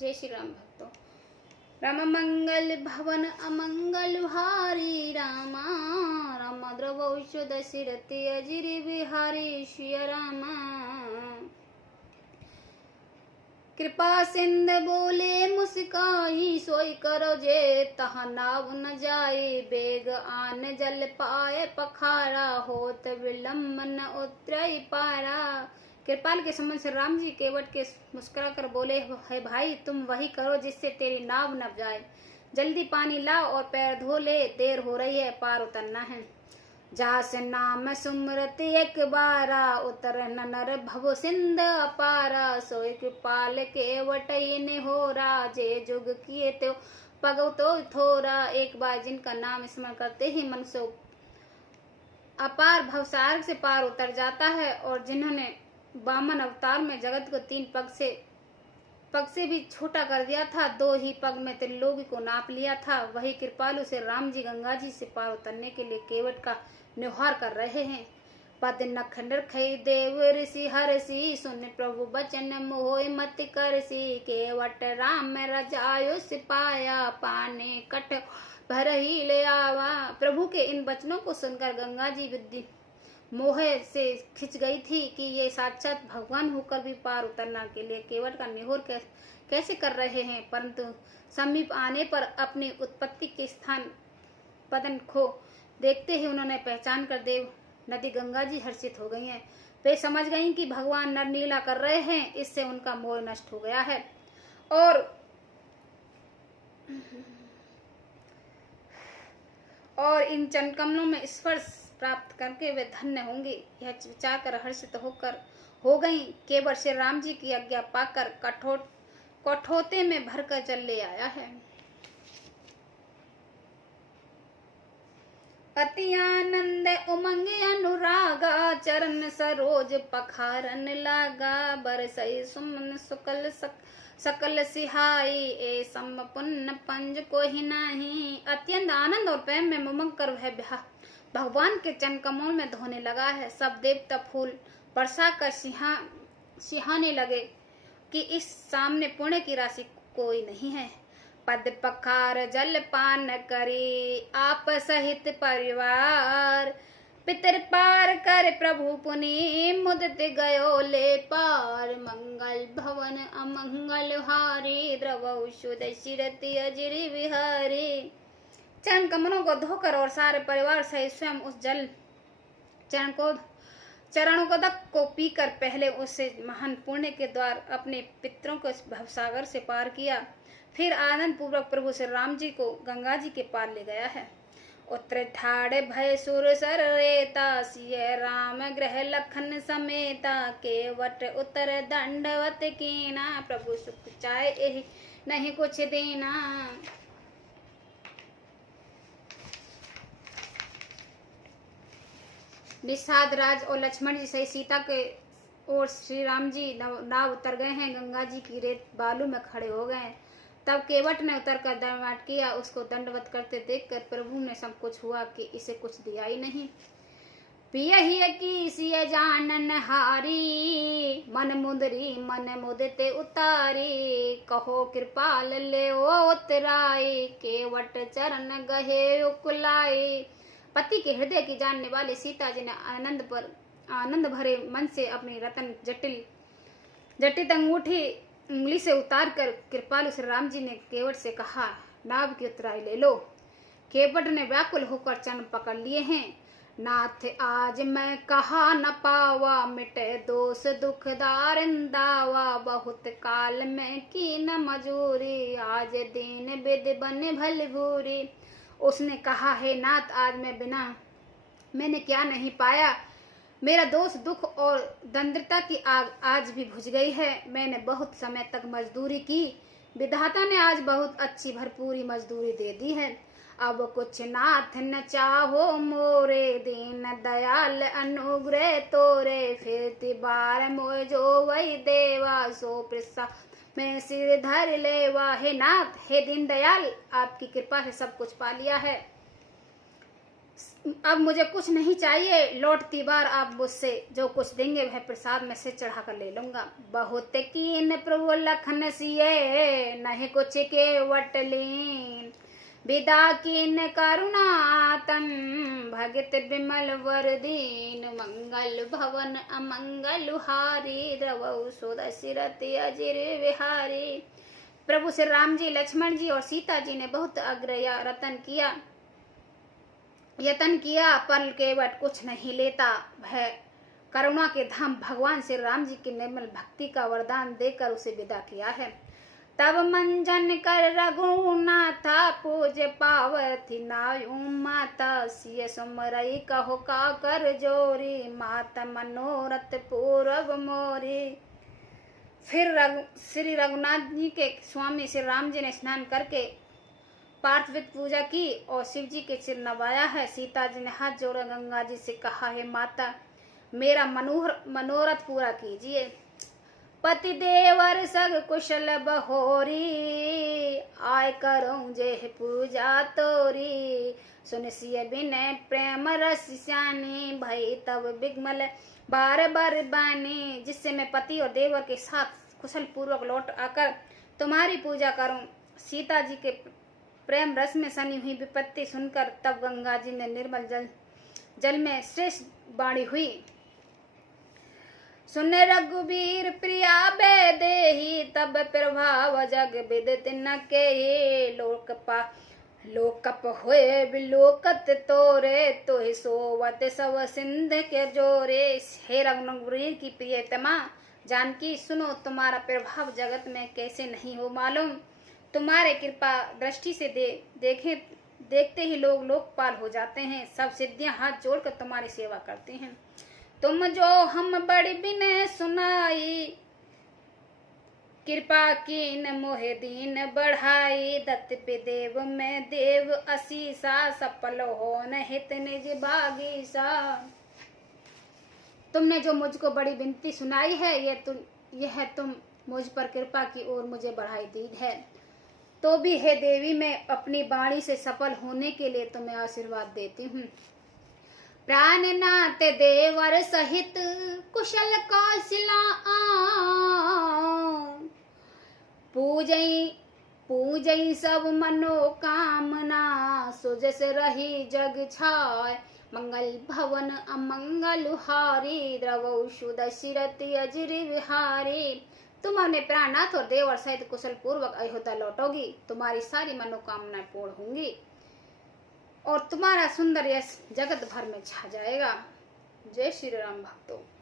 जय श्री राम भक्तों। राम मंगल भवन अमंगल भारी रामा, राम द्रवौष दशरथि अजिर बिहारी श्री रामा। कृपा सिंध बोले मुस्काई, सोई करो जे तहा नाव न जाए। बेग आन जल पाए पखारा, होत विलम्ब न उतरई पारा। कृपाल के संबंध से राम जी केवट के मुस्कुरा कर बोले, है भाई तुम वही करो जिससे तेरी नाव न जाए। जल्दी पानी ला और पैर धो ले, देर हो रही है, पार उतरना है। जास नाम सुमरत एक बारा, उतर न नर भव सिंध अपारा। सोई कृपाल केवट ने होरा, जे जुग किए तो पग तो थोरा। एक बार जिनका नाम स्मरण करते ही मन से अपार भवसागर से पार उतर जाता है, और जिन्होंने वामन अवतार में जगत को 3 पग से भी छोटा कर दिया था, 2 ही पग में त्रिलोकी को नाप लिया था, वही कृपालु से राम जी गंगा जी से पार उतरने के लिए केवट का निहार कर रहे हैं। पद नखंडर खई देव ऋषि हरसी, सुन प्रभु बचन मोह मत करसी। केवट राम रजायो सिपाया, पाने कट भर ही ले आवा। प्रभु के इन वचनों को सुनकर गंगा जी विद्धि मोह से खिंच गई थी कि ये साक्षात भगवान होकर भी पार उतरना के लिए केवट का निहोर कैसे कर रहे हैं। परंतु समीप आने पर अपनी उत्पत्ति के स्थान पदन खो देखते ही उन्होंने पहचान कर देव नदी गंगा जी हर्षित हो गई हैं। वे समझ गईं कि भगवान नरलीला कर रहे हैं, इससे उनका मोह नष्ट हो गया है और इन चरण कमलों में स्पर्श प्राप्त करके वे धन्य होंगे। यह विचार कर हर्षित हो गई। केवल श्री राम जी की आज्ञा पाकर कठोते में भरकर जल ले आया है। अति आनंद उमंग अनुरागा, चरण सरोज पखारन लागा। बरसई सुमन सकल सिहाई, ए सम पुण्य पंज को ही नाही। अत्यंत आनंद और प्रेम में उमंग कर वह भगवान के चरण कमल में धोने लगा है। सब देवता फूल वर्षा कर सिहाने लगे कि इस सामने पुण्य की राशि कोई नहीं है। पद पखार जल पान करे, आप सहित परिवार। पितर पार कर प्रभु पुनि, मुदित गयो ले पार। मंगल भवन अमंगल हारी, द्रवौषु दशरथि अजिर बिहारी। चरण कमलों को धोकर और सारे परिवार सहित स्वयं उस जल चरणोदक को पीकर पहले उससे महान पुण्य के द्वार अपने पितरों को भवसागर से पार किया। फिर आनंद पूर्वक प्रभु श्री राम जी को गंगा जी के पार ले गया है। उतर ठाड़ भय सुर सर रेता, सिय राम ग्रह लखन समेता। केवट उतर दंडवत कीना, प्रभु सुख चाहे नहीं कुछ देना। निषाद राज और लक्ष्मण जी सहित सीता के और श्री राम जी नाव उतर गए हैं। गंगा जी की रेत बालू में खड़े हो गए। तब केवट ने उतर कर दंडवत किया। उसको दंडवत करते देखकर प्रभु ने संकोच हुआ कि इसे कुछ दिया ही नहीं। पियहि की सिय जानन हारी, मन मुदते उतारी। कहो कृपाल ले उतराई, केवट चरण गहे उकुलाई। पति के हृदय की जानने वाले सीता जी ने आनंद भरे मन से अपनी रतन जटित उंगली से उतार कर कृपालु श्री राम जी ने केवट से कहा, नाव की उतराई ले लो। केवट ने व्याकुल होकर चरण पकड़ लिए हैं। नाथ आज मैं कहा न पावा, मिटे दोष दुख दावा। बहुत काल में की न मजूरी, आज दीन बिद बन भल भूरी। उसने कहा, हे नाथ आज मैंने क्या नहीं पाया। मेरा दोष दुख और दरिद्रता की आग आज भी बुझ गई है। मैंने बहुत समय तक मजदूरी की, विधाता ने आज बहुत अच्छी भरपूरी मजदूरी दे दी है। अब कुछ नाथ न चाहो मोरे, दीन दयाल अनुग्रह तोरे। फिर तिबार मोय जो वही देवा, सो प्रसाद मैं सिर धर लेवा। हे नाथ, हे दीन दयाल, आपकी कृपा से सब कुछ पा लिया है। अब मुझे कुछ नहीं चाहिए, लौटती बार आप मुझसे जो कुछ देंगे वह प्रसाद में से चढ़ा कर ले लूंगा। बहुत कीन प्रभु लखन सिए, नहीं कुछ के वटलीन, विदा कीन करुणा तन, भगत विमल वर दीन, मंगल भवन अमंगल हारी, रवौ सुदशरथ अजिर विहारी। प्रभु श्री राम जी, लक्ष्मण जी और सीता जी ने बहुत आग्रह यतन किया पर केवट कुछ नहीं लेता। वह करुणा के धाम भगवान श्री राम जी की निर्मल भक्ति का वरदान देकर उसे विदा किया है। तब मंजन कर रघुनाथा, पूज पावती नायु माता, सिय सुमरई कहो का कर जोरी, माता मनोरथ पूरब मोरी। फिर श्री रघुनाथ जी के स्वामी श्री राम जी ने स्नान करके पार्थिविक पूजा की और शिव जी के सिर नवाया है। सीता जी ने हाथ जोड़ा गंगा जी से कहा है, माता मेरा मनोरथ पूरा कीजिए। पति देवर सग कुशल बहोरी, आय करूं जे पूजा तोरी, सुनसिय बिनय प्रेम रस श्यानी, भई तब बिगमल बार बार बानी। जिससे मैं पति और देवर के साथ कुशल पूर्वक लौट आकर तुम्हारी पूजा करूं। सीता जी के प्रेम रस में सनी हुई विपत्ति सुनकर तब गंगा जी ने निर्मल जल में श्रेष्ठ बाणी हुई। सुन रघुबीर प्रिया बेदेही, तब प्रभाव जग विदित न के, लोकप होए विलोकत तोरे, तो ही सोवत सब सिंध के जोरे। हे रघुबीर की प्रियतमा जानकी, सुनो तुम्हारा प्रभाव जगत में कैसे नहीं हो मालूम। तुम्हारे कृपा दृष्टि से देखते ही लोग लोकपाल हो जाते हैं। सब सिद्धियां हाथ जोड़कर तुम्हारी सेवा करते हैं। तुम जो हम बड़ी बिनय सुनाई, कृपा कीन मोहे दीन बढ़ाई, दत्त पे देव में देव असीसा, सफल हो न हित निज भागीसा। तुमने जो मुझको बड़ी विनती सुनाई है, यह तुम मुझ पर कृपा की ओर मुझे बढ़ाई दी है। तो भी हे देवी, मैं अपनी वाणी से सफल होने के लिए तुम्हें आशीर्वाद देती हूँ। प्राणनाथ देवर सहित कुशल कौशला, पूजई सब मनोकामना, सुजस रही जग छाय, मंगल भवन अमंगल हारी, द्रवौ सुदशरथ अजिर विहारी। तुम अपने प्राणनाथ और देवर सहित कुशल पूर्वक अयोध्या लौटोगी। तुम्हारी सारी मनोकामनाएं पूर्ण होंगी और तुम्हारा सुंदर यश जगत भर में छा जाएगा। जय श्री राम भक्तों।